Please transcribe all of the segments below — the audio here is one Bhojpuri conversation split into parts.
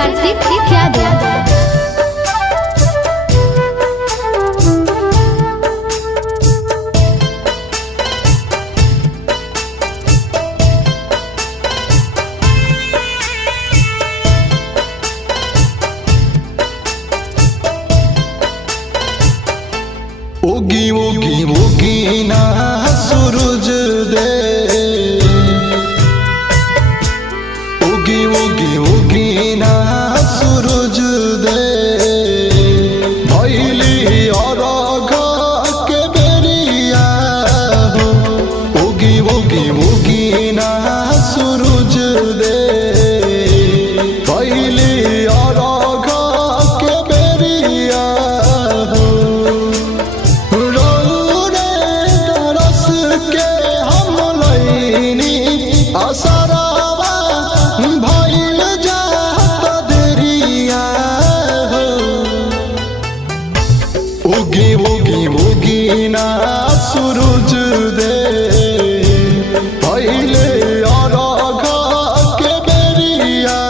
कार्तिक यादव। उगी उगी उगी ना सूरज दे, उगी उगी उगी ना सूरज दे, भइली अरघ के बेरिया हो। उगी उगी उगी ना सूरज दे, भइली अरघ के बेरिया हो। असरावा भइल जात देरिया हो। उगी उगी उगी ना सूरज दे, भइले अरघ के बेरिया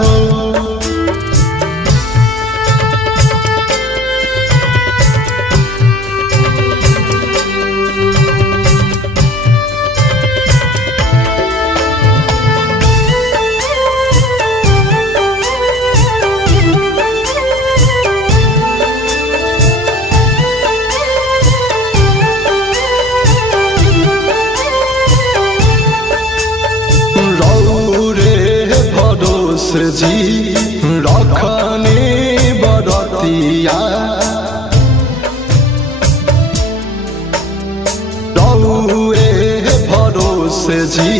हो। जी रखने बरतिया, रउए भरोसे जी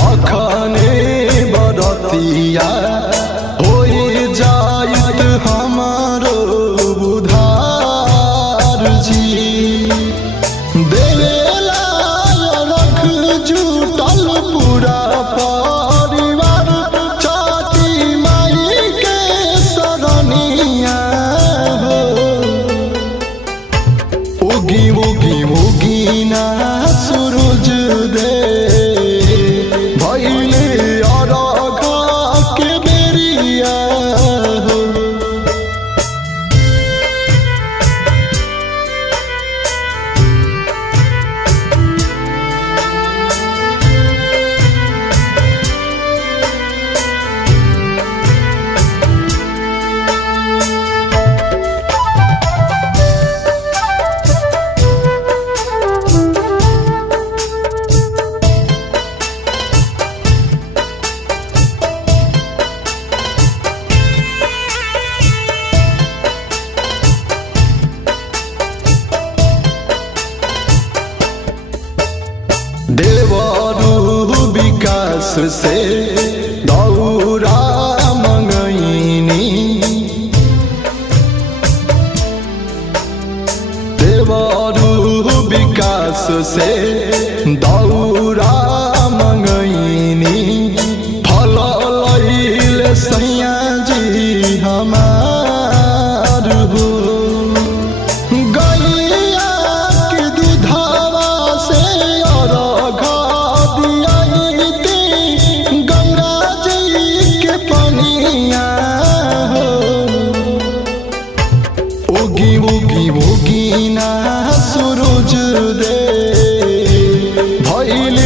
रखने बरतिया। होई जाइत हमारो उधार जी, देवेला रख जुटल पूरा उगी उगी उगी ना सूरज दे, भइले अरघ के बेरिया हो। देवरू विकास से दौरा मंगैनी, देवरू विकास से दौरा मंगैनी। फल लैले सैया जी हमार हो। उगी उगी उगी ना सूरज दे, भइल